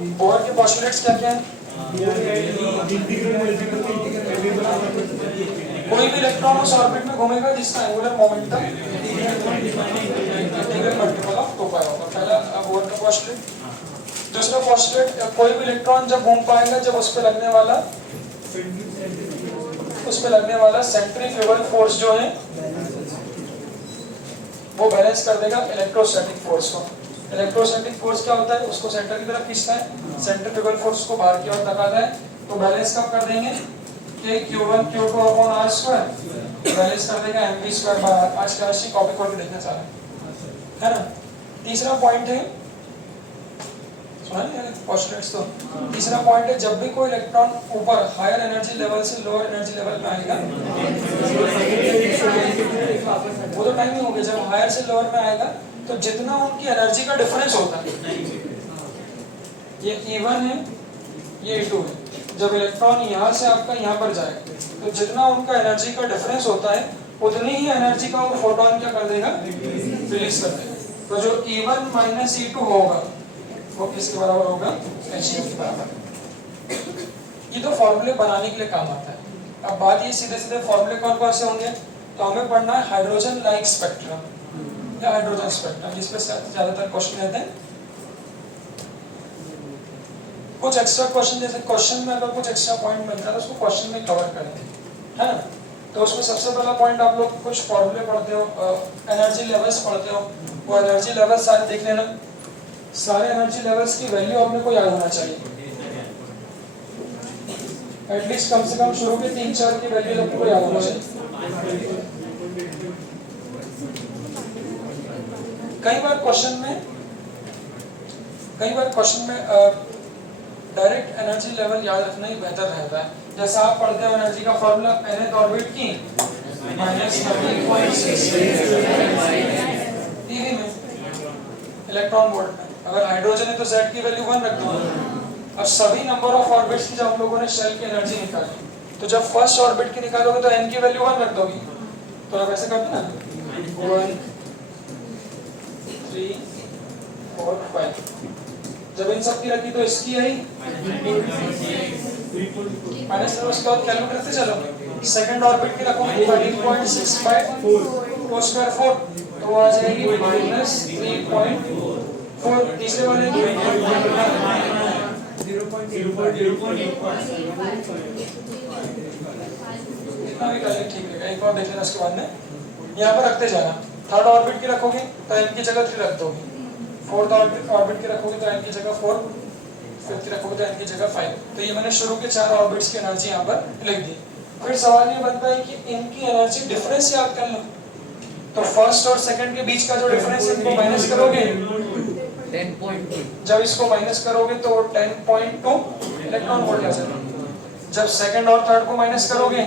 Bohr के postulates क्या क्या हैं? कोई भी इलेक्ट्रॉन उस ऑर्बिट में घूमेगा जिसका angular momentum integral multiple of 2 पाई होगा। पहला बोहर का पोस्टुलेट। दूसरा पोस्टुलेट, कोई भी इलेक्ट्रॉन जब घूम पाएगा जब उस पे लगने वाला सेंट्रीफ्यूगल फोर्स जो है वो बैलेंस कर देगा इलेक्ट्रोस्टैटिक फोर्स को। इलेक्ट्रोस्टैटिक फोर्स क्या होता है? उसको सेंटर की तरफ खींचता है, सेंट्रीफ्यूगल फोर्स को बाहर की ओर धकेलता है। तो बैलेंस कब कर देंगे कि Q1 Q2 upon R square balance कर देगा mv स्क्वायर बाय r। आज का राशि कॉपी करके देखना चाह रहे हैं, है ना। तीसरा पॉइंट है, सुना नहीं पोस्टुलेट्स तो। तीसरा पॉइंट है, जब भी कोई इलेक्ट्रॉन ऊपर हायर एनर्जी लेवल से लोअर एनर्जी लेवल में आएगा, वो तो टाइम ही हो गया, जब हायर से लोअर में आएगा तो जितना उनकी एनर्जी का डिफरेंस होता है, ये E1 है, ये E2 है, जब इलेक्ट्रॉन यहाँ से आपका यहाँ पर जाएगा तो जितना उनका एनर्जी का डिफरेंस होता है उतनी ही एनर्जी का वो फोटोन क्या कर देगा, रिलीज कर देगा। तो जो E1 माइनस E2 होगा वो किसके बराबर होगा, H2 के बराबर। ये तो फॉर्मूले बनाने के लिए काम आता है। अब बात ये सीधे सीधे फॉर्मूले कौन कौन से होंगे, तो हमें पढ़ना है हाइड्रोजन लाइक स्पेक्ट्रम या हाइड्रोजन स्पेक्ट्रम, जिसपे ज्यादातर क्वेश्चन रहते हैं। कुछ एक्स्ट्रा क्वेश्चन, जैसे क्वेश्चन में अगर कुछ एक्स्ट्रा पॉइंट मिलता है तो उसको क्वेश्चन में कवर करें, है ना। तो उसमें सबसे पहला पॉइंट आप लोग कुछ फॉर्मूले पढ़ते हो, एनर्जी लेवल्स पढ़ते हो, वो एनर्जी लेवल्स सारे देख लेना। सारे एनर्जी लेवल्स की वैल्यू अपने को याद होना चाहिए, एटलीस्ट कम से कम शुरू के 3-4 की वैल्यू अपने को याद होना चाहिए। कई बार क्वेश्चन में डायरेक्ट एनर्जी लेवल याद रखना ही बेहतर रहता है। जैसा आप पढ़ते हो एनर्जी का फॉर्मूला nth ऑर्बिट की -13.6 ईवी में इलेक्ट्रॉन वोल्ट में। अगर हाइड्रोजन है तो Z की वैल्यू 1 रख दो। अब सभी नंबर ऑफ ऑर्बिट्स की जब हम लोगों ने शेल की एनर्जी निकाली, तो जब फर्स्ट ऑर्बिट की निकालोगे तो n की वैल्यू 1 रख दोगे। तो आप ऐसे करते ना 1 3 4 5, जब इन सब की रखी तो इसकी आई माइनस, उसके बाद कैलकुलेट करते चलो। सेकंड ऑर्बिट की रखोगे 13.65 4 स्क्वायर 4, तो आ जाएगी -3.4। तीसरे वाले की 0.0.8 इतना भी कर ले, ठीक है। एक बार देख लेना, उसके बाद में यहाँ पर रखते जाना। थर्ड ऑर्बिट की रखोगे तो n की जगह 3 रख दोगे। फोर्थ ऑर्बिट की रखोगे तो n की जगह 4, फिफ्थ की रखोगे तो n की जगह 5। तो ये मैंने शुरू के 4 ऑर्बिट्स की एनर्जी यहाँ पर लिख दी। फिर सवाल ये बनता है कि इनकी एनर्जी डिफरेंस याद कर लो। तो फर्स्ट और सेकंड के बीच का जो डिफरेंस है इनको माइनस करोगे 10.2। जब इसको माइनस करोगे तो 10.2 इलेक्ट्रॉन वोल्ट आ जाएगा। जब सेकंड और थर्ड को माइनस करोगे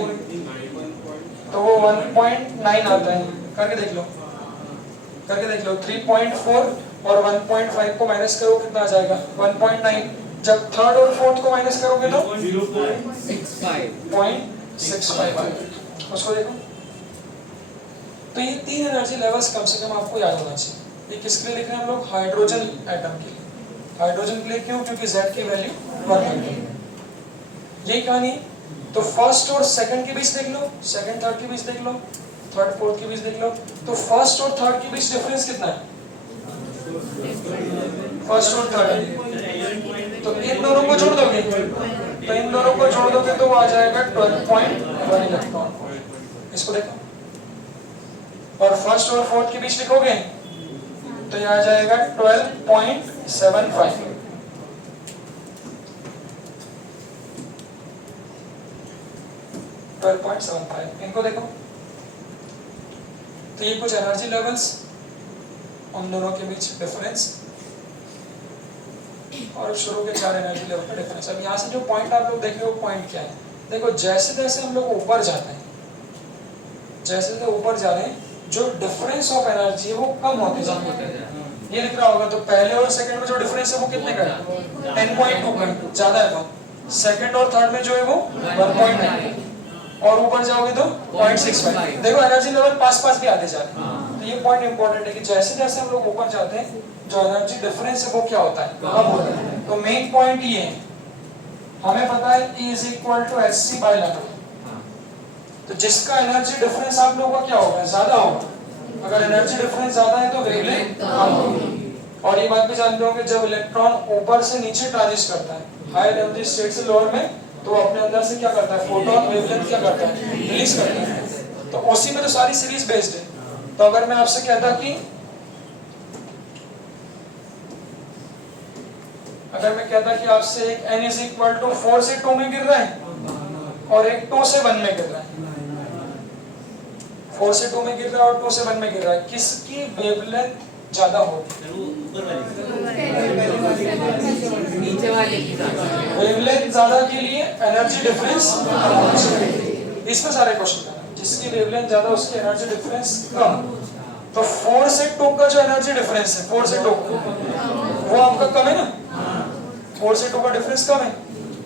तो वो 1.9 आता है। करके देख लो 3.4 और 1.5 को माइनस करो कितना आ जाएगा 1.9। जब थर्ड और फोर्थ को माइनस करोगे तो 0.65 आएगा। उसको देखो। तो ये 3 एनर्जी लेवल्स कम से कम आपको याद होना चाहिए। ये किसके लिए लिख रहे हैं हम लोग, हाइड्रोजन एटम के लिए। हाइड्रोजन के लिए क्यों, क्योंकि Z की वैल्यू 1 है। यही कहानी। तो फर्स्ट और सेकंड के बीच देख लो, सेकंड थर्ड के बीच देख लो, थर्ड फोर्थ के बीच देख लो। तो फर्स्ट और थर्ड के बीच डिफरेंस कितना है, फर्स्ट और थर्ड। तो इन दोनों को जोड़ दोगे तो आ जाएगा 12.1 इलेक्ट्रॉन। इसको देखो। और फर्स्ट और फोर्थ के बीच लिखोगे तो ये आ जाएगा 12.75। इनको देखो। तो ये कुछ एनर्जी लेवल्स, उन दोनों के बीच डिफरेंस और शुरू के 4 एनर्जी लेवल का डिफरेंस। अब यहाँ से जो पॉइंट आप लोग देख रहे हो, पॉइंट क्या है, देखो जैसे जैसे हम लोग ऊपर जाते हैं, जो डिफरेंस ऑफ एनर्जी है वो कम होते जाते हैं। ये लिख रहा होगा। तो पहले और सेकंड में जो डिफरेंस है वो कितने का है, 10.2 का, ज्यादा है बहुत। सेकंड और थर्ड में जो है वो 1.9, और ऊपर जाओगे तो 0.65। देखो एनर्जी लेवल पास भी आते जा रहे हैं। तो ये पॉइंट इंपॉर्टेंट है कि जैसे जैसे हम लोग ऊपर जाते हैं जो एनर्जी डिफरेंस है वो क्या होता है, कम होता है। तो मेन पॉइंट ये है, हमें पता है E is equal to hc by lambda. तो जिसका एनर्जी डिफरेंस आप लोगों का क्या होगा, ज्यादा होगा। अगर एनर्जी डिफरेंस ज्यादा है तो वेवलेंथ कम होगी। और ये बात भी जानते होंगे जब इलेक्ट्रॉन ऊपर से नीचे ट्रांजिट करता है हायर एनर्जी स्टेट से लोअर में, तो अपने अंदर से क्या करता है, फोटोन वेवलेंथ क्या करता है, रिलीज करता है। तो उसी में तो सारी सीरीज बेस्ड है। तो अगर मैं आपसे कहता कि आपसे एक n इज इक्वल टू 4 से 2 में गिर रहा है और एक 2 से 1 में गिर रहा है, 4 से 2 में गिर रहा है और 2 से 1 में गिर रहा है, किसकी वेवलेंथ ज्यादा होगी, नीचे वाले की वेवलेंथ ज्यादा के लिए एनर्जी डिफरेंस इसमें सारे क्वेश्चन है, जिसकी वेवलेंथ ज्यादा उसकी एनर्जी डिफरेंस कम। तो 4 से 2 का जो एनर्जी डिफरेंस है 4 से 2 वो आपका कम है ना, 4 से 2 का डिफरेंस कम है।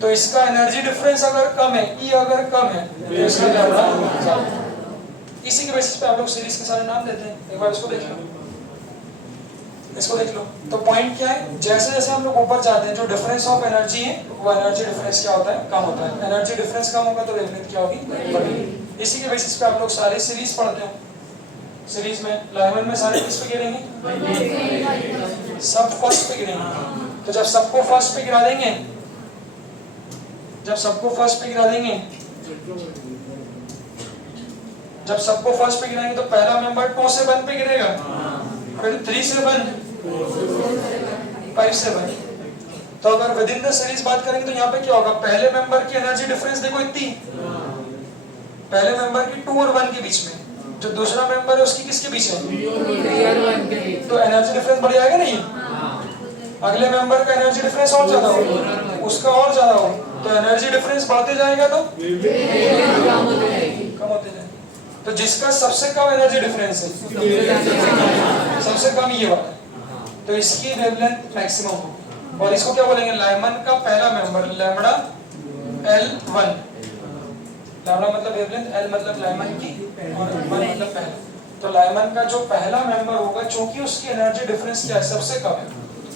तो इसका एनर्जी डिफरेंस अगर कम है, E अगर कम है तो इसका लैम्डा ज्यादा है। इसी के बेसिस पे आप लोग सीरीज के सारे नाम देते हैं। एक बार इसको देख लो, इसको देख लो। तो पॉइंट क्या है, जैसे जैसे हम लोग ऊपर जाते हैं जो डिफरेंस ऑफ एनर्जी है वो एनर्जी डिफरेंस क्या होता है, कम होता है। एनर्जी डिफरेंस कम होगा तो वेवलेंथ क्या होगी, बढ़ेगी। इसी के बेसिस पे आप लोग सारे सीरीज पढ़ते हो। सीरीज में लाइमन में सारे किस पे गिरेंगे, सब फर्स्ट पे गिरेंगे। तो जब सबको फर्स्ट पे गिरा देंगे, जब सबको फर्स्ट पे गिराएंगे तो पहला मेंबर 2 से 1 पे गिरेगा, फिर 3 से 1, 5 से 1। तो अगर विद इन द सीरीज बात करेंगे तो यहाँ पे क्या होगा, पहले मेंबर की एनर्जी डिफरेंस देखो इतनी, पहले मेंबर की 2 और 1 के बीच में, जो दूसरा मेंबर है उसकी किसके बीच है, 3 और 1 के बीच। तो एनर्जी डिफरेंस बढ़ जाएगा नहीं। अगले मेंबर का एनर्जी डिफरेंस और ज्यादा होगा, उसका और ज्यादा होगा, तो एनर्जी डिफरेंस बढ़ते जाएगा तो कम होते जाएगा। तो जिसका सबसे कम एनर्जी डिफरेंस है, सबसे कम ये वाला, तो इसकी वेवलेंथ मैक्सिमम होगी। और इसको क्या बोलेंगे, लाइमन का पहला मेंबर लैम्डा L1, लैम्डा मतलब वेवलेंथ, L मतलब लाइमन की और 1 मतलब पहला। तो लाइमन का जो पहला मेंबर होगा, चूंकि उसकी एनर्जी डिफरेंस क्या है, सबसे कम है,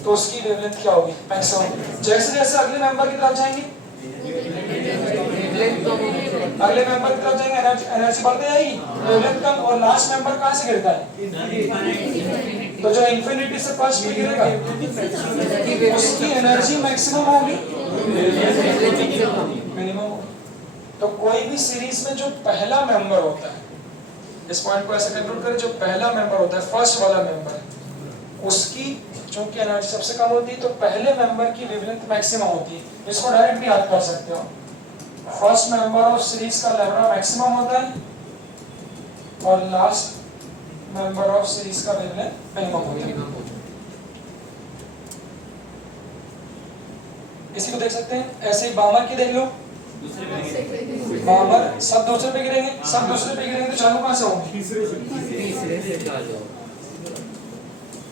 तो उसकी वेवलेंथ क्या होगी, मैक्सिमम। जैसे जैसे अगले मेंबर की तरफ जाएंगे, अगले मेंबर की तरफ जाएंगे एनर्जी बढ़ती जाएगी, वेवलेंथ कम। और लास्ट मेंबर कहां से गिरता है, तो जो इंफिनिटी से फर्स्ट पे गिरेगा उसकी एनर्जी मैक्सिमम होगी, मिनिमम होगी। तो कोई भी सीरीज में जो पहला मेंबर होता है, इस पॉइंट को ऐसे कंक्लूड करें, जो पहला मेंबर होता है, फर्स्ट वाला मेंबर, उसकी चूंकि एनर्जी सबसे कम होती है तो पहले मेंबर की वेवलेंथ मैक्सिमम होती है। इसको डायरेक्ट भी याद कर सकते हो, फर्स्ट मेंबर ऑफ सीरीज का लैम्डा मैक्सिमम होता है और लास्ट मेंबर ऑफ सीरीज का वेवलेंथ मिनिमम होता है। इसी को देख सकते हैं। ऐसे ही बामर की देख लो, बामर सब दूसरे पे गिरेंगे, सब दूसरे पे गिरेंगे तो चालू कहां से होंगे, तीसरे से चालू,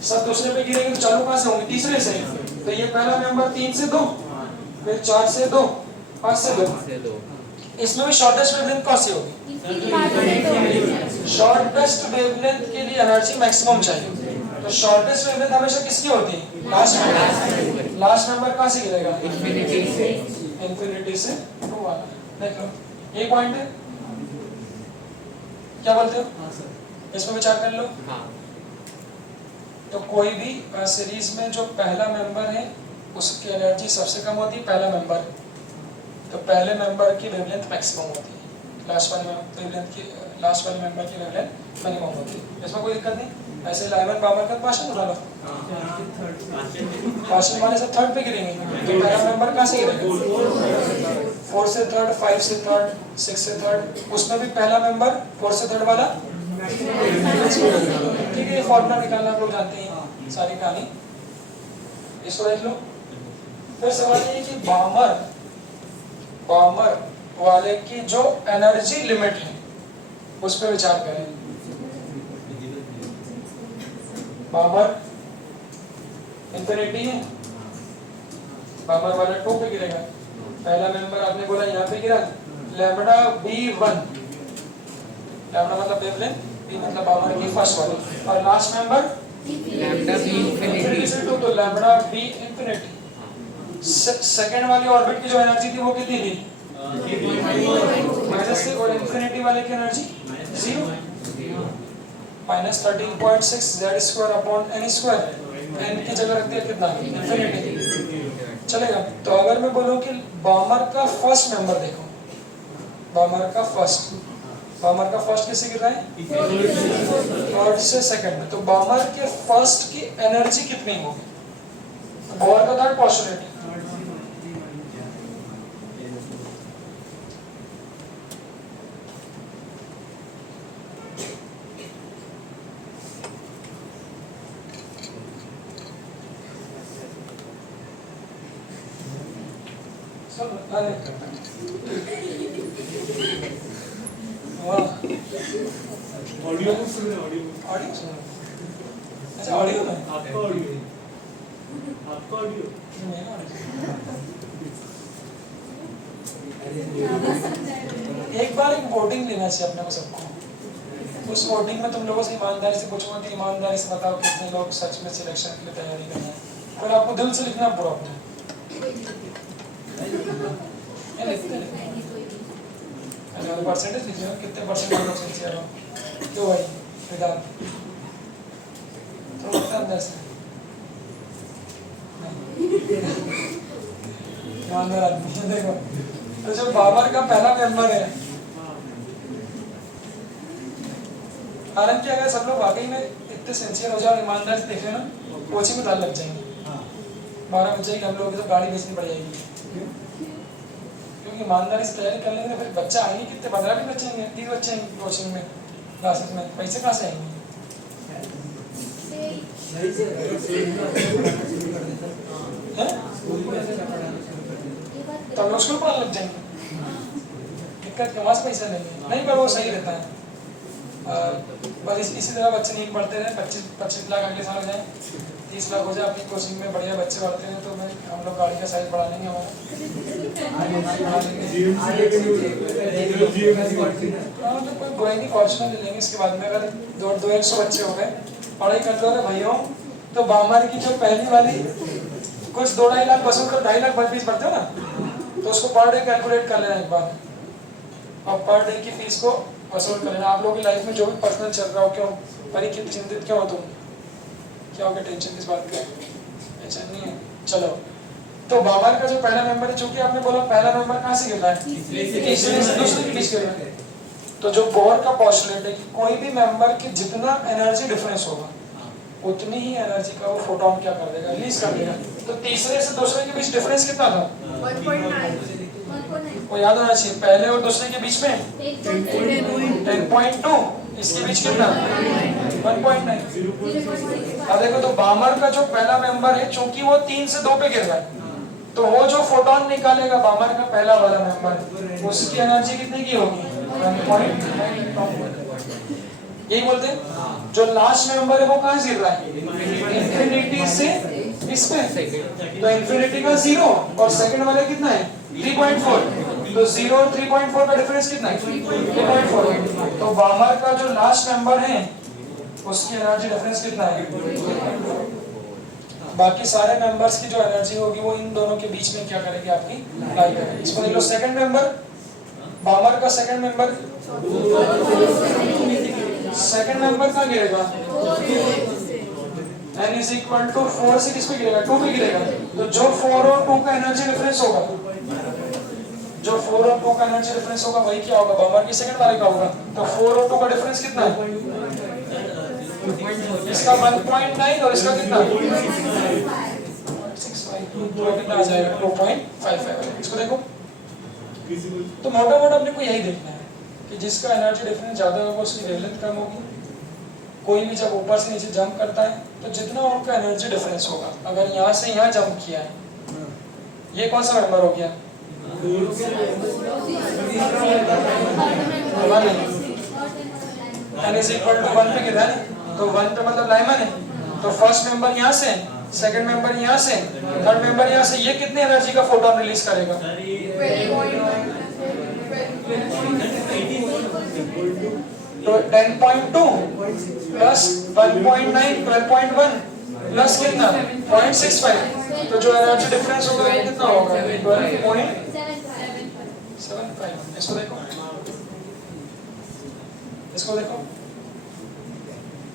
सब दूसरे पे गिरेंगे तो चालू कहां से होंगे, तीसरे से। तो ये पहला मेंबर 3 से 2, फिर 4 से 2, 5 से 2। इसमें भी शॉर्टेस्ट वेवलेंथ कौन सी होगी, शॉर्टेस्ट वेवलेंथ के लिए एनर्जी मैक्सिमम चाहिए। तो शॉर्टेस्ट वेवलेंथ हमेशा किसकी होती है, लास्ट मेंबर। लास्ट मेंबर कहां से गिरेगा, इंफिनिटी से, इंफिनिटी से 2 वाला। देख लो ये पॉइंट है, क्या बोलते हो, इसमें विचार कर लो। तो कोई भी सीरीज में जो पहला मेंबर है उसकी एनर्जी सबसे कम होती है, पहला मेंबर, तो पहले मेंबर की वेवलेंथ मैक्सिमम होती है, लास्ट वाले वेवलेंथ की, लास्ट वाले मेंबर की वेवलेंथ मिनिमम होती है। इसमें कोई दिक्कत नहीं। ऐसे लाइमन बामर का क्वेश्चन उठा लो, क्वेश्चन वाले सब थर्ड पे गिरेंगे, तो पहला मेंबर कहां से गिरेगा, 4 से थर्ड, 5 से थर्ड, 6 से थर्ड, उसमें भी पहला मेंबर 4 से थर्ड वाला, ठीक है। ये फॉर्मूला निकालना आप लोग जानते हैं, सारी कहानी। इसको देख लो। फिर सवाल ये कि बामर वाले की जो एनर्जी लिमिट है उस पर विचार करें। बामर इंफिनिटी है, बामर वाला 2 पे गिरेगा, पहला मेंबर आपने बोला यहाँ पे गिरा, लैम्डा B1, लैम्डा मतलब वेवलेंथ, B मतलब बामर की फर्स्ट वाली, और last member lambda B infinity infinity. से 2 तो लैम्डा बी इंफिनिटी। सेकंड वाली ऑर्बिट की जो एनर्जी थी वो कितनी थी? माइनस से, और इंफिनिटी वाले की energy 0 minus 13.6 z² upon n²। n की जगह रख दिया कितना? इंफिनिटी। चलेगा। तो अगर मैं बोलूं कि बॉमर का फर्स्ट मेंबर देखो, बॉमर का फर्स्ट किससे गिर रहा है? थर्ड से सेकंड में। तो बॉमर के फर्स्ट की एनर्जी कितनी होगी? बोर का थर्ड पोस्टुलेट। अरे वाह, ऑडियो सुन रहे ऑडियो ऑडियो सुनो। अच्छा ऑडियो में आपका ऑडियो मेरा ऑडियो। एक बार एक वोटिंग लेना चाहिए अपने को सबको। उस वोटिंग में तुम लोगों से ईमानदारी से पूछूंगा कि ईमानदारी से बताओ कितने लोग सच में सिलेक्शन के लिए तैयारी कर रहे हैं। फिर आपको दिल से लिखना पूरा अपने परसेंटेज लिखिए, कितने परसेंट लोग सिंसियर हो। क्यों भाई विदान तो अंदर से ईमानदार आदमी है। देखो तो जो बाबर का पहला मेंबर है, हालांकि अगर सब लोग वाकई में इतने सिंसियर हो जाए और ईमानदार से देखें ना, कोचिंग में ताल लग जाएंगे। 12 बच्चे की हम लोगों की तो गाड़ी बेचनी पड़ जाएगी, क्योंकि ईमानदारी से तैयारी कर लेंगे। फिर बच्चा आएंगे कितने? 15 भी बच्चे आएंगे, 30 बच्चे आएंगे कोचिंग में, क्लासेस में। पैसे कहाँ से आएंगे? तो हम स्कूल पढ़ाने लग जाएंगे, दिक्कत के वहाँ से पैसा लेंगे नहीं, पर वो सही रहता है। बस इसी तरह बच्चे नहीं पढ़ते रहे, 25 लाख अगले साल हो जाए, 30 लाख हो जाए, अपनी कोचिंग में बढ़िया बच्चे पढ़ते हैं, तो मैं हम लोग गाड़ी का साइज बढ़ा लेंगे हमारा। तो कोई बुराई नहीं, फॉर्चुनर ले लेंगे। इसके बाद में अगर 200 बच्चे हो गए, पढ़ाई कर लो रे भैया, तो बामर की जो पहली वाली कुछ 2-2.5 लाख वसूल कर 2.5 लाख फीस भरते हो ना, तो उसको पर डे कैलकुलेट कर लेना एक बार, और पर डे की फीस को वसूल कर लेना। आप लोगों की लाइफ में जो भी पर्सनल चल रहा हो, क्यों परीक्षित चिंतित क्यों हो तुम? क्या हो गया? टेंशन किस बात का? टेंशन नहीं है। चलो, तो बाबर का जो पहला मेंबर है, चूंकि आपने बोला पहला मेंबर कहाँ से गिर रहा है? तीसरे से दूसरे के बीच गिर रहा है। तो जो बोर का पोस्टुलेट है कि कोई भी मेंबर के जितना एनर्जी डिफरेंस होगा, उतनी ही एनर्जी का वो फोटोन क्या कर देगा? रिलीज कर देगा। तो तीसरे से दूसरे के बीच डिफरेंस कितना था? 1.9। वो याद होना चाहिए। पहले और दूसरे के बीच में 10.2, इसके बीच कितना? 1.9। अब देखो, तो बामर का जो पहला मेंबर है, चूंकि वो 3 से 2 पे गिर रहा है, तो वो जो फोटोन निकालेगा बामर का पहला वाला मेंबर, उसकी एनर्जी कितने की होगी? 1.9। यही बोलते हैं। जो लास्ट मेंबर है वो कहाँ गिर रहा है? इंफिनिटी से इस पे, तो इंफिनिटी का 0 और सेकंड वाले कितना है? 3.4। तो 0 और 3.4 का डिफरेंस कितना है? 3.4। तो बामर का जो लास्ट मेंबर है उसकी एनर्जी डिफरेंस कितना है? बाकी सारे मेंबर्स की जो एनर्जी होगी वो इन दोनों के बीच में क्या करेगी? आपकी लाई करेगी। इसको देख लो, सेकंड मेंबर, बामर का सेकंड मेंबर कहाँ गिरेगा? n is equal to 4 से किस पे गिरेगा? 2 पे गिरेगा। तो जो 4 और 2 का एनर्जी डिफरेंस होगा, वही क्या होगा? बामर की सेकंड वाले का होगा। तो 4 और 2 का डिफरेंस कितना है? इसका 1.9 और इसका कितना? 6.5। तो कितना आ जाएगा? 2.55। इसको देखो, तो मोटा मोटा अपने को यही देखना है कि जिसका एनर्जी डिफरेंस ज्यादा होगा उसकी वेवलेंथ कम होगी। कोई भी जब ऊपर से नीचे जंप करता है तो जितना उनका एनर्जी डिफरेंस होगा, अगर यहाँ से यहाँ जंप किया है, ये कौन सा मेंबर हो गया? n is equal to 1 पे गिरा है, तो 1 पे मतलब लाइमन है। तो फर्स्ट मेंबर यहाँ से, सेकंड मेंबर यहाँ से, थर्ड मेंबर यहाँ से, ये कितनी एनर्जी का फोटोन रिलीज करेगा? तो 10.2 प्लस 1.9 12.1 प्लस कितना 0.65, तो जो एनर्जी डिफरेंस होगा वो कितना होगा 12.75। इसको देखो, इसको देखो।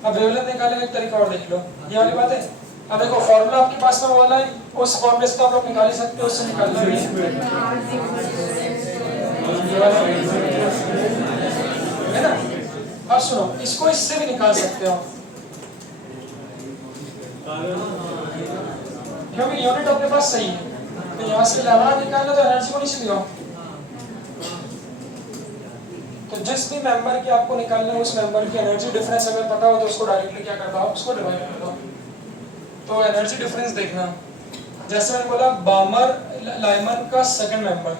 अब वेवलेंथ निकालने का एक तरीका और देख लो, ये वाली बात है। अब देखो फॉर्मूला आपके पास में वाला है, उस फॉर्मूले से तो आप लोग निकाल ही सकते हो, उससे निकालना भी है ना। अब सुनो, इसको इससे भी निकाल सकते हो, क्योंकि यूनिट अपने पास सही है। तो यहाँ से लैम्डा निकालना तो एनर्जी को नीचे दिखाओ। तो जिस भी मेंबर की आपको निकालना है उस मेंबर की एनर्जी डिफरेंस अगर पता हो तो उसको डायरेक्टली क्या कर दो, उसको डिवाइड कर दो। तो एनर्जी डिफरेंस देखना, जैसे मैंने बोला बामर लाइमन का सेकंड मेंबर,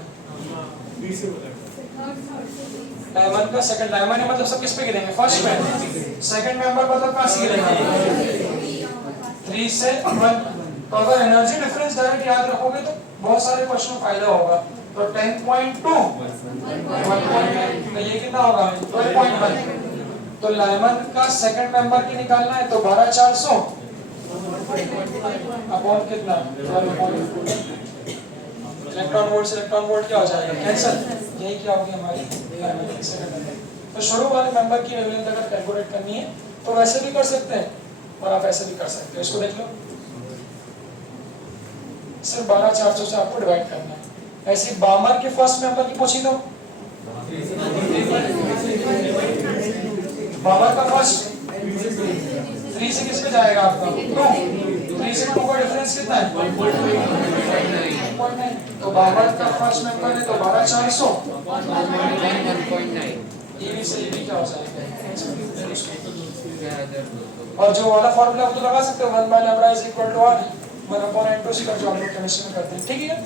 लाइमन का सेकंड, लाइमन है मतलब सब किस पे गिरेंगे फर्स्ट में, सेकंड मेंबर मतलब कहां से गिरेंगे 3 से 1। तो अगर एनर्जी डिफरेंस डायरेक्ट याद रखोगे तो बहुत सारे क्वेश्चन में फायदा होगा। तो 10.2 1.9, ये कितना होगा 12.1। तो लाइमन का सेकंड मेंबर की निकालना है तो 12400 अपॉन कितना 12.4। इलेक्ट्रॉन वोल्ट से इलेक्ट्रॉन वोल्ट क्या हो जाएगा कैंसिल, यही क्या होगी हमारी सेकंड। तो शुरू वाले मेंबर की वेवलेंथ अगर कैलकुलेट करनी है तो वैसे भी कर सकते हैं और आप ऐसे भी कर सकते हो। इसको देख लो, सिर्फ 12400 से आपको डिवाइड करना है। ऐसे बामर के फर्स्ट मेंबर की पूछी दो, बामर का फर्स्ट 3 से किस पे जाएगा आपका 2, 3 से 2 का डिफरेंस कितना है 1.9। तो बामर का फर्स्ट मेंबर है तो 12400 ये से ये क्या हो जाएगा। और जो वाला फार्मूला वो तो लगा सकते हो 1/λ = r 1/n2 का जो हम लोग केमिस्ट्री में करते हैं, ठीक है।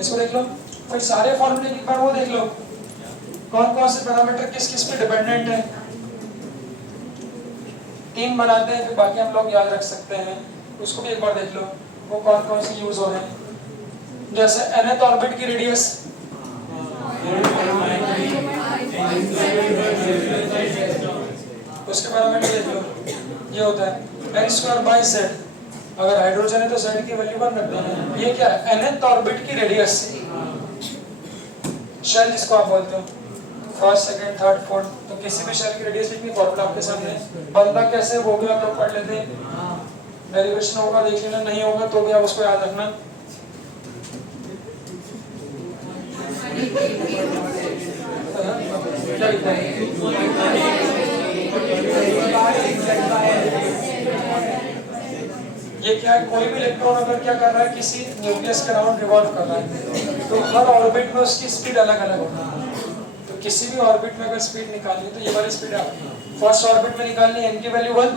इसको देख लो, फिर सारे फार्मूले एक बार वो देख लो कौन कौन से पैरामीटर किस किस पे डिपेंडेंट है। 3 बनाते हैं, फिर बाकी हम लोग याद रख सकते हैं, उसको भी एक बार देख लो वो कौन कौन से यूज हो रहे हैं। जैसे nth ऑर्बिट की रेडियस उसके पैरामीटर देख लो, ये होता है n²/z। अगर हाइड्रोजन है तो z की वैल्यू 1 रखते हैं। ये क्या है nth ऑर्बिट की रेडियस, शेल जिसको आप बोलते हो फर्स्ट सेकंड थर्ड फोर्थ। तो किसी भी शेल की रेडियस लिखनी, फॉर्मूला आपके सामने बनता कैसे वो भी आप लोग पढ़ लेते हैं, डेरिवेशन होगा देख लेना, नहीं होगा तो भी आप उसको याद रखना। ये क्या है, कोई भी इलेक्ट्रॉन अगर क्या कर रहा है किसी न्यूक्लियस के अराउंड रिवॉल्व कर रहा है तो हर ऑर्बिट में उसकी स्पीड अलग अलग होगी। तो किसी भी ऑर्बिट में अगर स्पीड निकालनी है तो ये वाली स्पीड आपकी फर्स्ट ऑर्बिट में निकालनी है, n की वैल्यू 1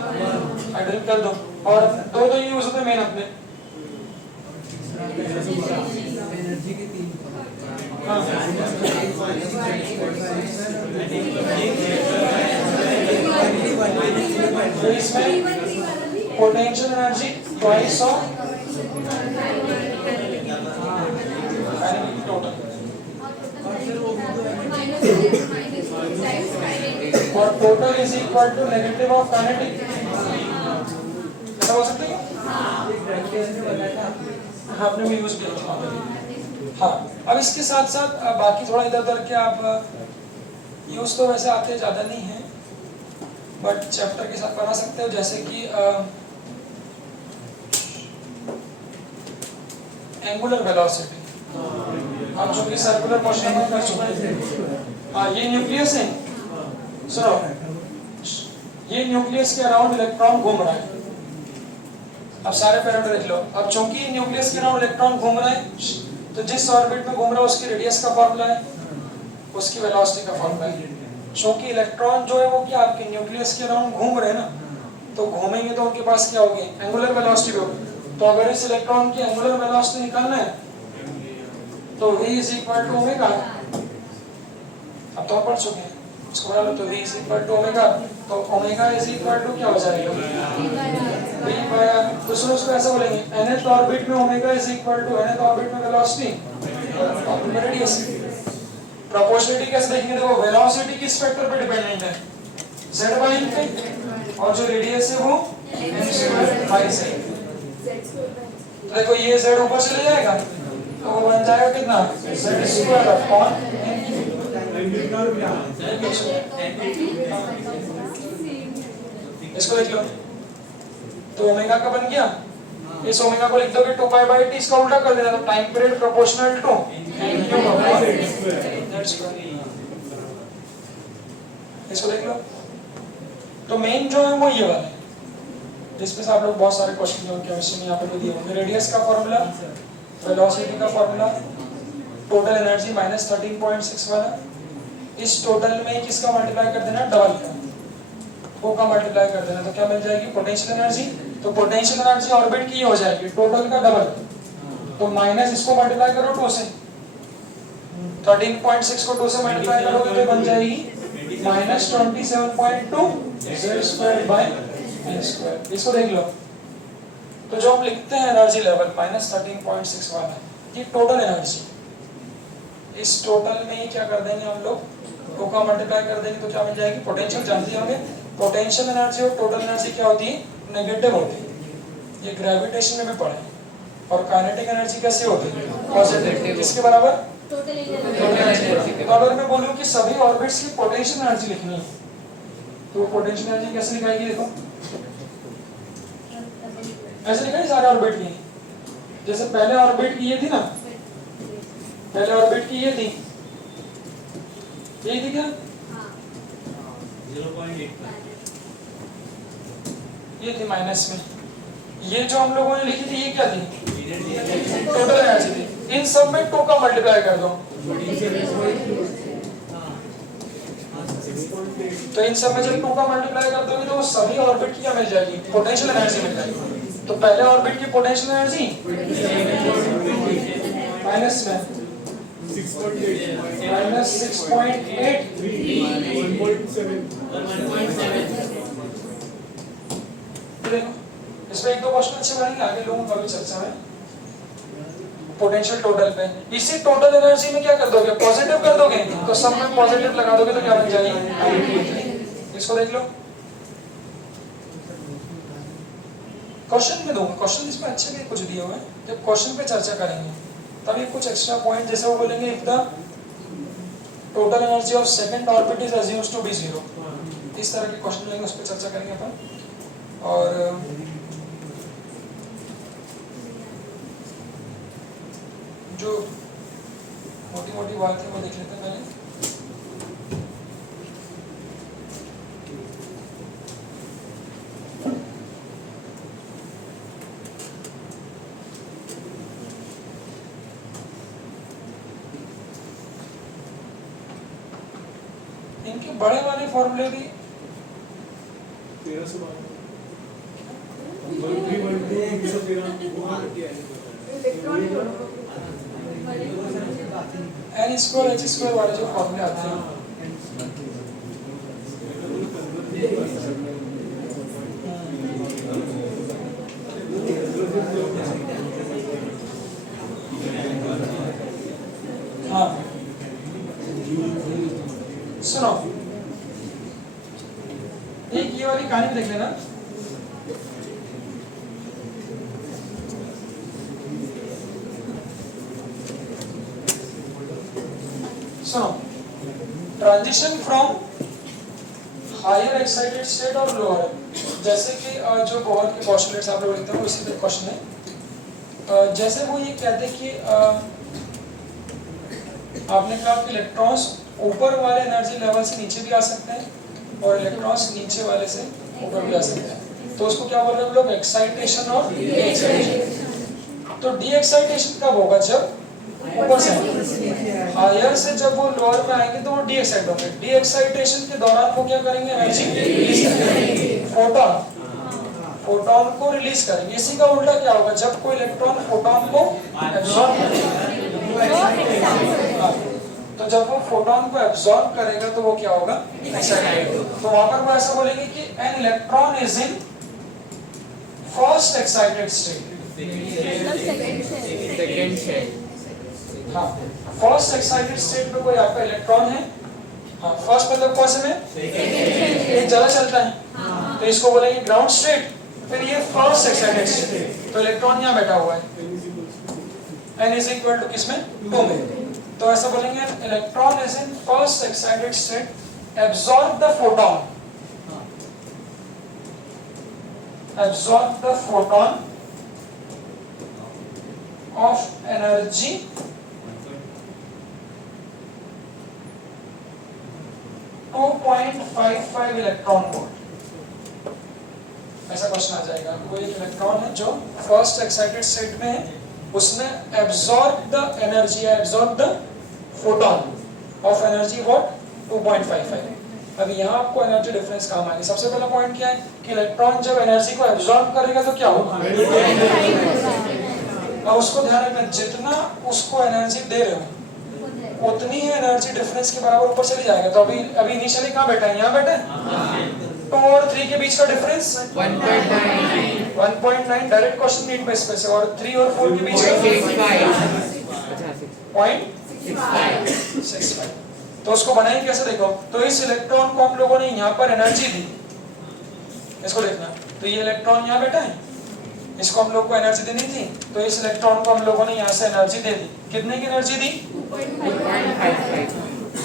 हाइड्रोजन कर दो। और दो यूज होते हैं मेन अपने, एनर्जी के 3 तो इसमें potential energy twice of total और total is equal to negative of kinetic, ऐसा हो सकता है। आपने भी यूज किया। हाँ, अब इसके साथ साथ बाकी थोड़ा इधर उधर के आप यूज तो वैसे आते ज़्यादा नहीं है बट चैप्टर के साथ बना सकते हो। जैसे कि एंगुलर वेलोसिटी, अब जो कि सर्कुलर मोशन में कर चुके हैं। हाँ, ये न्यूक्लियस है, सुनो, ये न्यूक्लियस के अराउंड इलेक्ट्रॉन घूम रहा है। अब सारे पैरामीटर देख लो। अब चूंकि न्यूक्लियस के अराउंड इलेक्ट्रॉन घूम रहा है तो जिस ऑर्बिट में घूम रहा है उसकी रेडियस का फॉर्मूला है, उसकी वेलोसिटी का फॉर्मूला है। क्योंकि इलेक्ट्रॉन जो है वो क्या आपके न्यूक्लियस के अराउंड घूम रहे हैं ना, तो घूमेंगे तो उनके पास क्या होगी एंगुलर वेलोसिटी होगी। तो अगर इस इलेक्ट्रॉन की एंगुलर वेलोसिटी निकालना है तो v = ओमेगा। अब तो पढ़ चुके हैं, इसको बना लो। तो v = ओमेगा, तो ओमेगा क्या हो जाएगा तो उसको ऐसा बोलेंगे nth ऑर्बिट में ओमेगा nth ऑर्बिट में वेलोसिटी ऑर्बिट में रेडियस। प्रोपोर्शनलिटी कैसे देखेंगे, देखो वेलोसिटी किस फैक्टर पे डिपेंडेंट है z by n पे, और जो रेडियस है वो m स्क्वायर बाई z। देखो ये z ऊपर चले जाएगा तो वो बन जाएगा कितना, z स्क्वायर अपॉन इसको देख लो। तो ओमेगा का बन गया, इस ओमेगा को लिख दोगे 2 पाई बाई t, इसका उल्टा कर देना तो time period proportional to n cube upon z square. इसको देख लो। तो मेन जो है वो ये वाला है, जिसमें से आप लोग बहुत सारे क्वेश्चन जो केमिस्ट्री में यहाँ पे दिए होंगे। रेडियस का फॉर्मूला, वेलोसिटी का फॉर्मूला, टोटल एनर्जी माइनस 13.6 वाला, इस टोटल में किसका मल्टीप्लाई कर देना, डबल का, ओ का मल्टीप्लाई कर देना तो क्या मिल जाएगी, पोटेंशियल एनर्जी। तो पोटेंशियल एनर्जी ऑर्बिट की हो जाएगी टोटल का डबल, तो माइनस इसको मल्टीप्लाई करो 2 से, 13.6 को 2 से मल्टीप्लाई करोगे तो बन जाएगी minus 27.2 z square by n square. इसको देख लो। तो जो हम लिखते हैं एनर्जी लेवल माइनस 13.6 वाला, ये टोटल एनर्जी, इस टोटल में ही क्या कर देंगे हम लोग, टू का मल्टीप्लाई कर देंगे तो क्या मिल जाएगी, पोटेंशियल। जानते होंगे पोटेंशियल एनर्जी और टोटल एनर्जी क्या होती है, नेगेटिव होती है, ये ग्रेविटेशन में भी पढ़े। और काइनेटिक एनर्जी कैसी होती है, पॉजिटिव। किसके बराबर, टोटल एनर्जी। तो अगर मैं बोलूं कि सभी ऑर्बिट्स की पोटेंशियल एनर्जी लिखनी है तो पोटेंशियल एनर्जी कैसे लिखाएगी, देखो ऐसे लिखाई सारे ऑर्बिट की। जैसे पहले ऑर्बिट की ये थी ना, पहले ऑर्बिट की ये थी, ये थी क्या, 0.8 ये थी माइनस में। ये जो हम लोगों ने लिखी थी ये क्या थी, टोटल एनर्जी थी। इन सब में 2 का मल्टीप्लाई कर दो तो इन सब में जब 2 का मल्टीप्लाई कर दोगे तो सभी ऑर्बिट की क्या मिल जाएगी, पोटेंशियल एनर्जी मिल जाएगी। तो पहले ऑर्बिट की पोटेंशियल एनर्जी माइनस में माइनस 6.8 देखो इसमें 1-2 क्वेश्चन अच्छे बनेंगे, आगे लोगों का भी चर्चा है पोटेंशियल टोटल पे। इसी टोटल एनर्जी में क्या कर दोगे, पॉजिटिव कर दोगे तो सब में पॉजिटिव लगा दोगे तो क्या बन जाएगी। इसको देख लो, क्वेश्चन में दूंगा, क्वेश्चन इसमें अच्छे भी कुछ दिए हुए हैं, जब क्वेश्चन पे चर्चा करेंगे तभी कुछ एक्स्ट्रा पॉइंट, जैसे वो बोलेंगे if the total energy of second orbit is assumed to be 0, इस तरह के क्वेश्चन लेंगे, उस पर चर्चा करेंगे अपन। और जो मोटी मोटी बात है वो देख लेते हैं पहले। इनके बड़े वाले फॉर्मूले भी 13 n स्क्वायर h स्क्वायर वाले जो फॉर्मूले आते हैं, हाँ सुनो, एक ये वाली कहानी देख लेना। सुनो, transition from higher excited state और लोअर, जैसे कि जो बोहर के पोस्टुलेट्स आप लोग लिखते हैं वो इसी पे क्वेश्चन है। जैसे वो ये कहते हैं कि आपने कहा कि इलेक्ट्रॉन्स ऊपर वाले एनर्जी लेवल से नीचे भी आ सकते हैं और इलेक्ट्रॉन्स नीचे वाले से ऊपर भी आ सकते हैं, तो उसको क्या बोल रहे हैं हम लोग, एक्साइटेशन और डी एक्साइटेशन। तो डी एक्साइटेशन कब होगा, जब ऊपर से, हायर से जब वो लोअर में आएंगे तो वो डी एक्साइट होंगे। डी एक्साइटेशन के दौरान वो क्या करेंगे, एनर्जी रिलीज करेंगे, फोटोन को रिलीज करेंगे। इसी का उल्टा क्या होगा, जब कोई इलेक्ट्रॉन फोटोन को एब्जॉर्ब करेगा, तो जब वो फोटोन को एब्जॉर्ब करेगा तो वो क्या होगा, एक्साइटेड। तो वहां पर वो ऐसा बोलेंगे कि an electron is in first excited state, हाँ फर्स्ट एक्साइटेड स्टेट में कोई आपका इलेक्ट्रॉन है, हाँ, फर्स्ट मतलब कौन से में? एक ज्यादा चलता है तो इसको बोलेंगे ग्राउंड स्टेट। फिर ये फर्स्ट एक्साइटेड स्टेट, तो इलेक्ट्रॉन यहाँ बैठा हुआ है, n इज इक्वल टू किसमें? 2 में। तो ऐसा बोलेंगे electron is in first excited state, absorb the photon, absorb the photon of energy 2.55 electron volt. ऐसा क्वेश्चन आ जाएगा, कोई एक इलेक्ट्रॉन है जो फर्स्ट एक्साइटेड स्टेट में है, उसने absorb the energy, absorb the photon of energy what? 2.55। अभी यहाँ आपको एनर्जी डिफरेंस काम आएगी। सबसे पहला पॉइंट क्या है कि इलेक्ट्रॉन जब एनर्जी को एब्सॉर्ब करेगा तो क्या होगा? अब उसको ध्यान रखना, जितना उसको एनर्जी दे रहे हो उतनी ही एनर्जी डिफरेंस के बराबर ऊपर चली जाएगा। तो अभी इनिशियली कहाँ बैठा है? यहाँ बैठा है। 2 और 3 के बीच का डिफरेंस 1.9 डायरेक्ट क्वेश्चन नीट में स्पेस है, और 3 और 4 के बीच का 0.65। तो उसको बनाएंगे कैसे? देखो, तो इस इलेक्ट्रॉन को हम लोगों ने यहाँ पर एनर्जी दी, इसको देखना, तो ये इलेक्ट्रॉन यहाँ बैठा है, इसको हम लोग को एनर्जी देनी थी, तो इस इलेक्ट्रॉन को हम लोगों ने यहाँ से एनर्जी दे दी। कितने की एनर्जी दी?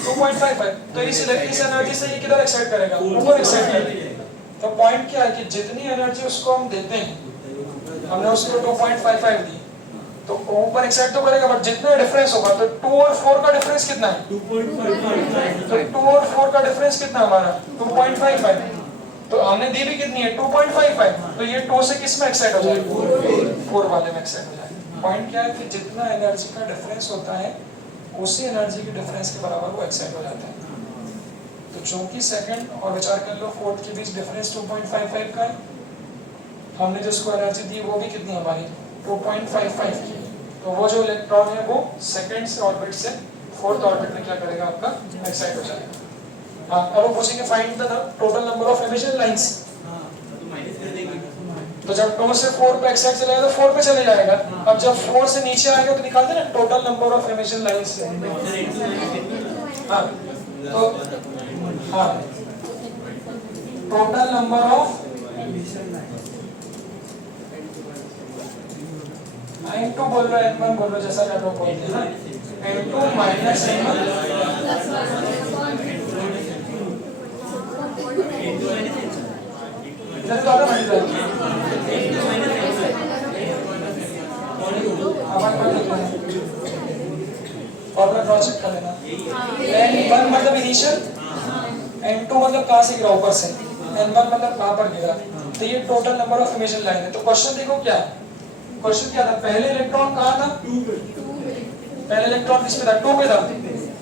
2.55। तो इस एनर्जी से ये किधर एक्साइट करेगा? ऊपर एक्साइट करेगा। तो पॉइंट क्या है कि जितनी एनर्जी उसको हम देते हैं, हमने उसको 2.55 दी, तो ऊपर एक्साइट तो करेगा, बट जितना डिफरेंस होगा, तो 2 और 4 का डिफरेंस कितना है? 2.55। तो 2 और 4 का डिफरेंस कितना हमारा? 2.55। तो हमने दी भी कितनी है? 2.55। तो ये 2 से किस में एक्साइट हो जाएगा? 4 वाले में एक्साइट हो जाएगा। पॉइंट क्या है कि जितना एनर्जी का डिफरेंस होता है उसी एनर्जी के डिफरेंस के बराबर वो एक्साइट हो जाता है। तो चूंकि सेकंड और विचार कर लो फोर्थ के बीच डिफरेंस 2.55 का है, हमने जिसको एनर्जी दी वो भी कितनी हमारी? 2.55 की। तो वो जो इलेक्ट्रॉन है वो सेकंड से ऑर्बिट से फोर्थ ऑर्बिट में क्या करेगा? आपका एक्साइट हो जाएगा। हाँ, अब वो पूछेंगे find the total number of emission lines. तो जब 2 से 4 पे एक्साइट चलेगा तो 4 पे चले जाएगा। अब जब 4 से नीचे आएगा तो निकाल देना total number of emission lines. हाँ, तो हाँ, टोटल नंबर ऑफ N2 बोल रहा है, N1 बोल रहा है, जैसा आप लोग बोलते हैं ना, N2 माइनस N1 इधर तो आधा मिनट लगेगा। और मैं क्रॉस चेक कर लेना। N1 मतलब इनिशियल, N2 मतलब कहाँ से गिरा? ऊपर से। N1 मतलब कहाँ पर गिरा? तो ये total number of emission line है। तो क्वेश्चन देखो क्या है? क्वेश्चन क्या था? पहले इलेक्ट्रॉन कहाँ था? 2 पे। पहले इलेक्ट्रॉन किस पे था? 2 पे था।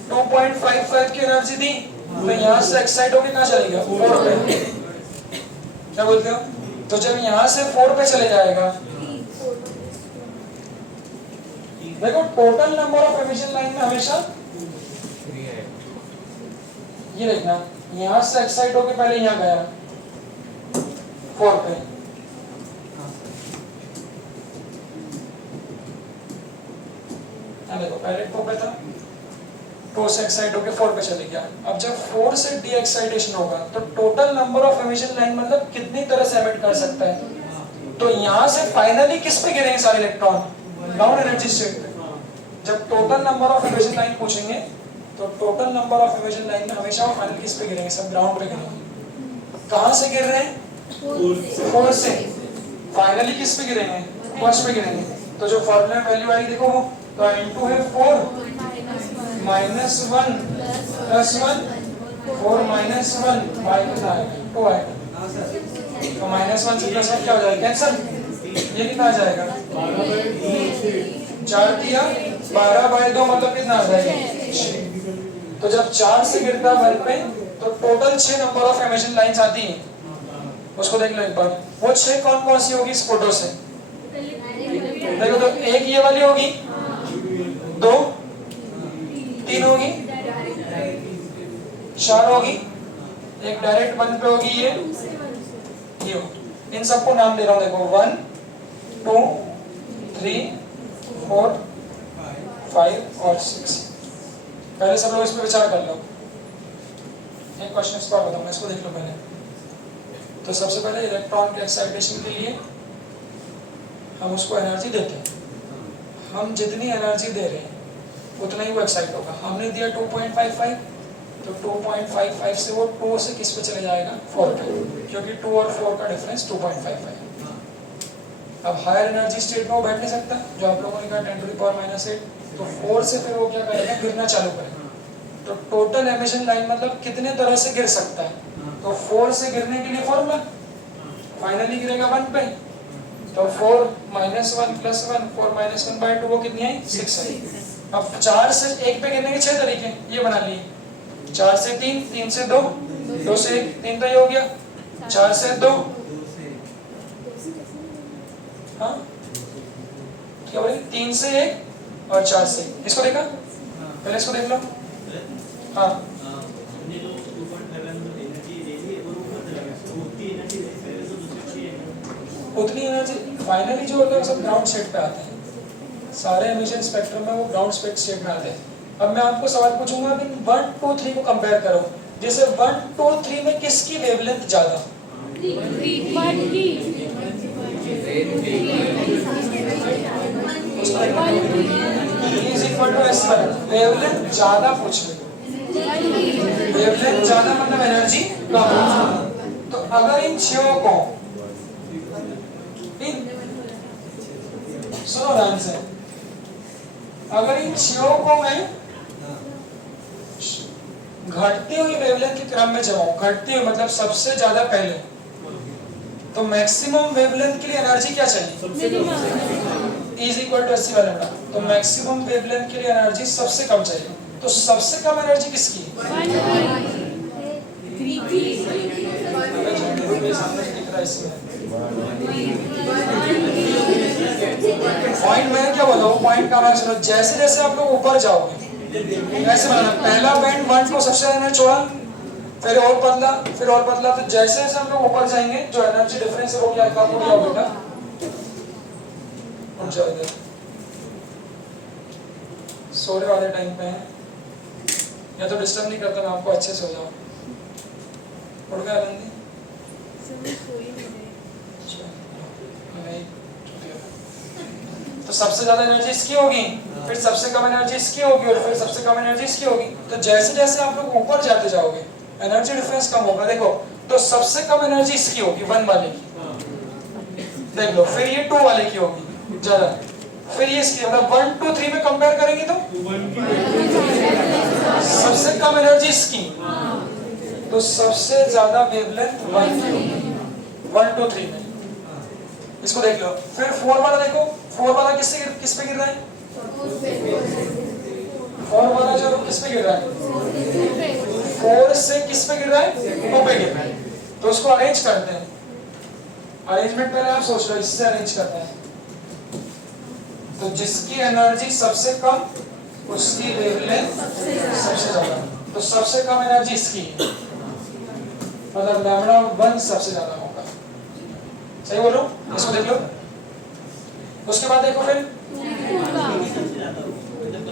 2.55 की एनर्जी दी, तो यहाँ से एक्साइट होके कहाँ चलेगा? 4 पे। क्या बोलते हो? तो जब यहाँ से 4 पे चले जाएगा, देखो total number of emission line में हमेशा ये देखना, यहाँ से एक्साइट होके पहले यहाँ गया 4 पे, देखो पहले 2 पे था, 2 से एक्साइट होके 4 पे चले गया। अब जब 4 से डी एक्साइटेशन होगा तो total number of emission line मतलब कितनी तरह से एमिट कर सकता है? तो यहाँ से फाइनली किस पे गिरेंगे सारे इलेक्ट्रॉन? डाउन एनर्जी स्टेट पे। जब total number of emission line पूछेंगे तो total number of emission line में हमेशा वो फाइनल किस पे गिरेंगे? सब ग्राउंड पे गिरेंगे। कहाँ से गिर रहे हैं? 4 से। फाइनली किस पे गिरेंगे? फर्स्ट पे गिरेंगे। तो जो फॉर्मूला में वैल्यू आई देखो वो, तो N2 है 4 माइनस 1 प्लस 1, 4 माइनस 1 बाई कितना आएगा? 2 आएगा। तो माइनस 1 से प्लस 1 क्या हो जाएगा? कैंसल। ये कितना आ जाएगा? 4 दिया 12/2 मतलब कितना आ जाएगा? 6। तो जब 4 से गिरता है 1 पे तो total 6 number of emission lines आती हैं। उसको देख लो एक बार, वो 6 कौन कौन सी होगी इस फोटो से? देखो तो एक ये वाली होगी, 2, 3 होगी, 4 होगी, एक डायरेक्ट 1 पे होगी, ये होगी। इन सबको नाम दे रहा हूं, देखो 1, 2, 3, 4, 5 और 6। पहले सब लोग इस पे विचार कर लो। एक क्वेश्चन इसको और बताऊंगा, इसको देख लो पहले। तो सबसे पहले इलेक्ट्रॉन के एक्साइटेशन के लिए हम उसको एनर्जी देते हैं, हम जितनी एनर्जी दे रहे हैं उतना ही वो एक्साइट होगा। हमने दिया 2.55, तो 2.55 से वो 2 से किस पे चले जाएगा, 4 पे, क्योंकि 2 और 4 का डिफरेंस 2.55। अब हायर एनर्जी स्टेट में वो बैठ नहीं सकता, जो आप लोगों ने कहा 10⁻⁸, तो 4 से फिर वो क्या करेगा, गिरना चालू करेगा। तो टोटल एमिशन लाइन मतलब कितने तरह से गिर सकता है, तो 4 से गिरने के लिए फॉर्मूला, फाइनली गिरेगा 1 पे, तो 4 - 1 + 1 4 - 1/2 वो कितनी आई, 6 आई। अब 4 से 1 पे गिरने के 6 तरीके ये बना लिए, 4 से 3, 3 से 2, 2 से 1, 3 तो ये हो गया, 4 से 2, हाँ क्या बोले, 3 से 1 और 4 से 1। इसको देखा, पहले इसको देख लो, हाँ हमने जो 2.5 एनर्जी दे दी और ऊपर चला गया, तो उतनी एनर्जी दे पहले तो दूसरी अच्छी है, उतनी एनर्जी फाइनली जो होता है सब ग्राउंड स्टेट पे आते हैं, सारे एमिशन स्पेक्ट्रम में वो ग्राउंड स्टेट में आते हैं। अब मैं आपको सवाल पूछूंगा, अब इन 1, 2, 3 को कंपेयर करो, जैसे 1, 2, 3 में किसकी वेवलेंथ ज्यादा, वेवलेंथ ज्यादा पूछ लो, वेवलेंथ ज्यादा मतलब एनर्जी कम। तो अगर इन छो को सुनो ध्यान से, अगर इन छो को मैं घटती हुई वेवलेंथ के क्रम में जमाऊं, घटती हुई मतलब सबसे ज्यादा पहले, तो मैक्सिमम वेवलेंथ के लिए एनर्जी क्या चाहिए, E = hc/λ। तो मैक्सिमम वेवलेंथ के लिए एनर्जी सबसे कम चाहिए, तो सबसे कम एनर्जी किसकी, पॉइंट मैंने क्या बोला, वो पॉइंट का मैं सुनो, जैसे जैसे आप लोग ऊपर जाओगे ऐसे बनाना, पहला बैंड 1 को सबसे ज्यादा छोड़ा, फिर और पतला, फिर और पतला, तो जैसे जैसे हम लोग ऊपर जाएंगे जो एनर्जी डिफरेंस है वो क्या कम हो गया बेटा, उठ जाओ इधर, सोने वाले टाइम पे हैं, या तो डिस्टर्ब नहीं करता मैं आपको, अच्छे से हो जाओ, उठ गया आनंदी, तो सबसे ज्यादा एनर्जी इसकी होगी, फिर सबसे कम एनर्जी इसकी होगी, और फिर सबसे कम एनर्जी इसकी होगी। तो जैसे जैसे आप लोग ऊपर जाते जाओगे एनर्जी डिफरेंस कम होगा। देखो, तो सबसे कम एनर्जी इसकी होगी 1 वाले की, देख लो, फिर ये 2 वाले की होगी ज्यादा, फिर ये इसकी, मतलब 1, 2, 3 में कंपेयर करेंगे तो सबसे कम एनर्जी इसकी, तो सबसे ज्यादा वेवलेंथ 1 की होगी 1, 2, 3 में। इसको देख लो, फिर 4 वाला देखो, 4 वाला किस पे गिर रहा है, 4 वाला जो किस पे गिर रहा है, 4 से किस पे गिर रहा है, 2 पे गिर रहा है। तो उसको अरेंज करते हैं, अरेंजमेंट पहले आप सोच लो, इससे अरेंज करते हैं, तो जिसकी एनर्जी सबसे कम उसकी वेवलेंथ सबसे ज्यादा, तो सबसे कम एनर्जी इसकी है, मतलब λ1 सबसे ज्यादा होगा, सही बोल रहा हूं, इसको देख लो। उसके बाद देखो फिर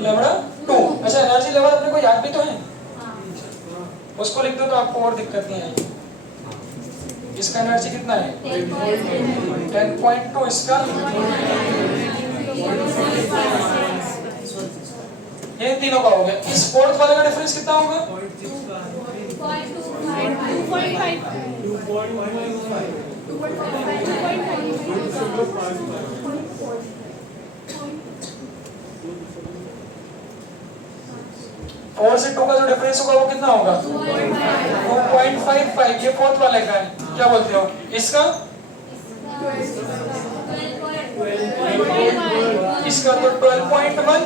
λ2, अच्छा एनर्जी लेवल अपने को याद भी तो है, उसको लिख दो तो आपको और दिक्कत नहीं आएगी। इसका एनर्जी कितना है 10.2, इसका ये तीनों का हो गया। इस फोर्थ वाले का डिफरेंस कितना होगा, 4 से 2 का जो डिफरेंस होगा वो कितना होगा 2.55, ये फोर्थ वाले का है, क्या बोलते हो इसका, इसका तो 12.1,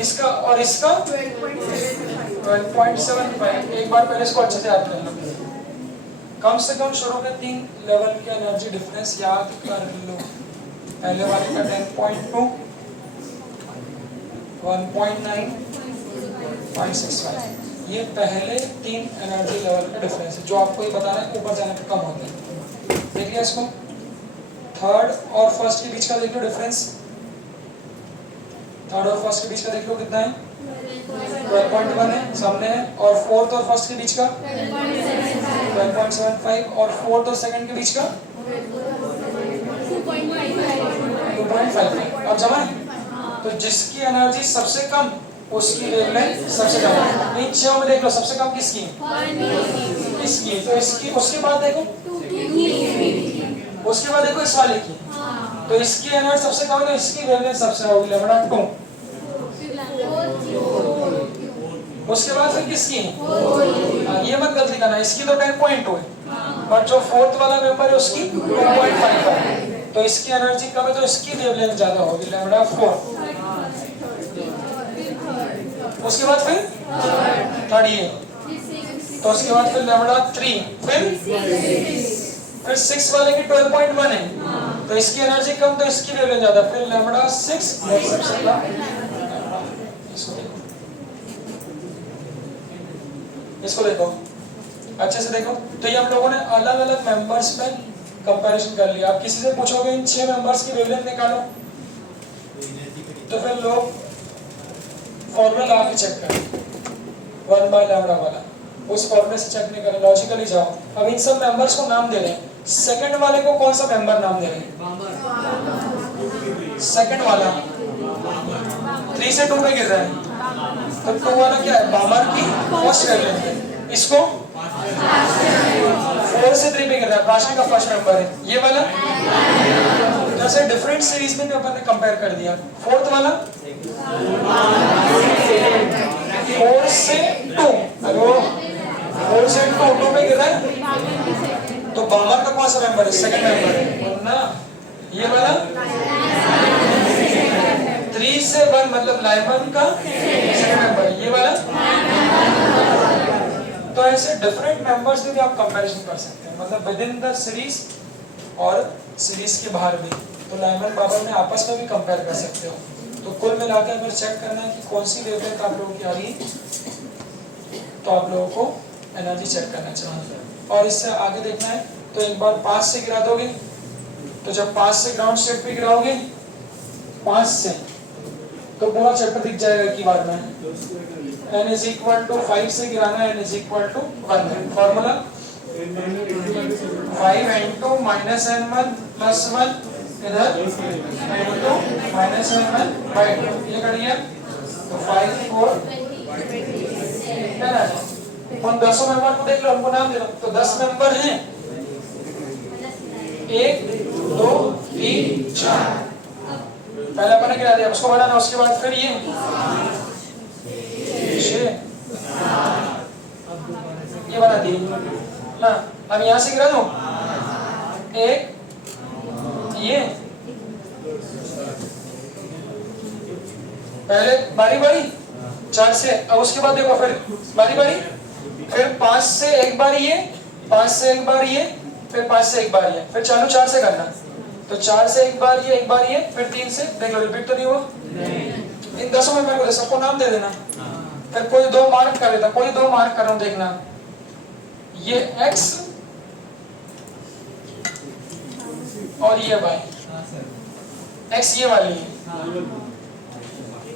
इसका और इसका 12.75। एक बार पहले इसको अच्छे से याद कर लो, कम से कम शुरू में 3 लेवल के एनर्जी डिफरेंस याद कर लो। पहले वाले का 10.2, 1.9, 0.65, ये पहले 3 एनर्जी लेवल का डिफरेंस है, जो आपको ये बताना है ऊपर जाने पे कम होते हैं। देख लिया इसको, थर्ड और फर्स्ट के बीच का देख लो डिफरेंस, थर्ड और फर्स्ट के बीच का देख लो कितना है 12.1 है सामने है, और फोर्थ और फर्स्ट के बीच का 12.75 और फोर्थ और सेकंड के बीच का 2.5। अब जमा है, तो जिसकी एनर्जी सबसे कम उसकी वेवलेंथ सबसे ज्यादा। इन छह में देख लो सबसे कम किसकी इसकी, तो इसकी उसके बाद देखो इस वाले की, तो इसकी एनर्जी सबसे कम है तो इसकी वेवलेंथ सबसे होगी लैम्डा 2। उसके बाद फिर किसकी ये मत गलती करना, इसकी तो 10.2 है, बट जो फोर्थ वाला मेंबर है उसकी 2.5 है, तो इसकी एनर्जी कम है तो इसकी वेवलेंथ ज्यादा होगी लैम्डा 4। उसके बाद फिर थर्ड ये, तो उसके बाद फिर लैम्डा 3, फिर 6 वाले की 12.1 है, तो इसकी एनर्जी कम तो इसकी वेवलेंथ ज्यादा, फिर लैम्डा 6 सबसे कम। इसको देखो अच्छे से देखो, तो ये हम लोगों ने अलग अलग मेंबर्स में कंपैरिजन कर लिया। आप किसी से पूछोगे इन 6 मेंबर्स की वेवलेंथ निकालो, तो फिर लोग फॉर्मूला लगा के चेक करें 1/λ वाला, उस फॉर्मूले से चेक नहीं करें, लॉजिकली जाओ। अब इन सब मेंबर्स को नाम दे रहे हैं, सेकंड वाले को कौन सा मेंबर नाम दे रहे हैं? सेकंड वाला 3 से 2 पे गिर रहा है, तो 2 वाला क्या है? बामर की फर्स्ट वेवलेंथ है। इसको 4 से 3 पे गिर रहा है, प्राशन का फर्स्ट मेंबर है। ये वाला जैसे डिफरेंट सीरीज में अपन ने कंपेयर कर दिया। फोर्थ वाला 4 से 2, हेलो 4 से 2 पे गिर रहा है, तो बामर का कौन सा मेंबर है? सेकंड मेंबर है ना। ये वाला 3 से 1 मतलब लाइमन का सेकंड मेंबर है। ये वाला, तो ऐसे डिफरेंट मेंबर्स भी आप कंपैरिजन कर सकते हैं, मतलब विद इन द सीरीज और सीरीज के बाहर भी, तो लाइमन बाबर में आपस में भी कंपेयर कर सकते हो। तो कुल मिलाकर अगर चेक करना है कि कौन सी वेवलेंथ आप लोगों की आ रही, तो आप लोगों को एनर्जी चेक करना चाहिए। और इससे आगे देखना है तो एक बार 5 से गिरा दोगे, तो जब 5 से ग्राउंड स्टेट पे गिराओगे 5 से, तो पूरा चैप्टर दिख जाएगा एक ही बार में। n = 5 से गिराना है, n = 1 है। फॉर्मूला 5 × -n1 + 1 इधर n -n1/2, ये कर दिया तो 5 4 10 है। उन 10 मेंबर को देख लो, उनको नाम दे दो, तो 10 मेंबर हैं 1 2 3 4, पहले अपन ने गिरा दिया, उसको बढ़ाना, उसके बाद फिर ये 6 ये बना दिए ना। अब यहाँ से गिरा दो 1 ये, पहले बारी बारी 4 से, अब उसके बाद देखो फिर बारी बारी, फिर 5 से एक बार ये, 5 से एक बार ये, फिर 5 से एक बार ये, फिर चालू 4 से करना, तो 4 से एक बार ये, फिर 3 से, देख लो रिपीट तो नहीं हुआ। इन 10 में मेरे को सबको नाम दे देना, फिर कोई 2 मार्क कर देता, कोई 2 मार्क कर रहा हूं, देखना ये x और ये y, x ये वाली है,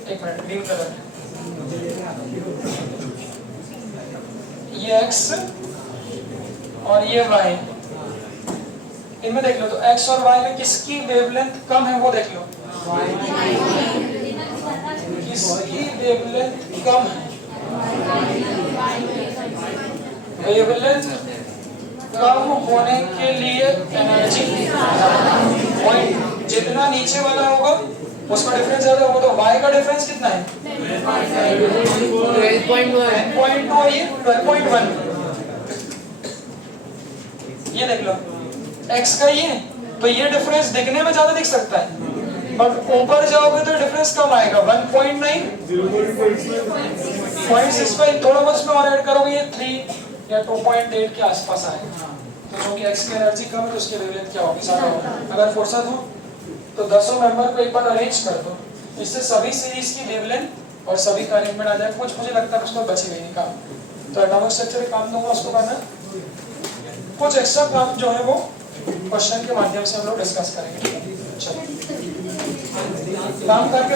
एक मिनट ग्रीन कलर, ये x और ये y, इनमें देख लो तो x और y में किसकी वेवलेंथ कम है वो देख लो, किसकी वेवलेंथ कम है। वेवलेंथ कम होने के लिए एनर्जी पॉइंट, जितना नीचे वाला होगा उसका डिफरेंस ज्यादा होगा, तो y का डिफरेंस कितना है 12.2 और ये 12.1, ये देख लो x का ये, तो ये डिफरेंस दिखने में ज्यादा दिख सकता है, बट ऊपर जाओगे तो डिफरेंस कम आएगा 1.9 0.65, थोड़ा बहुत इसमें और ऐड करोगे ये 3 या 2.8 के आसपास आएगा। तो क्योंकि x की एनर्जी कम है तो उसकी वेवलेंथ क्या होगी, ज्यादा होगी। अगर फुर्सत हो तो 10 मेंबर को एक बार अरेंज कर दो, इससे सभी सीरीज की वेवलेंथ और सभी का अरेंजमेंट आ जाए। कुछ मुझे लगता है उसमें बचे नहीं काम, तो एटॉमिक स्ट्रक्चर काम दूंगा उसको करना, कुछ एक्स्ट्रा काम जो है वो क्वेश्चन के माध्यम से हम लोग डिस्कस करेंगे। चलो काम करके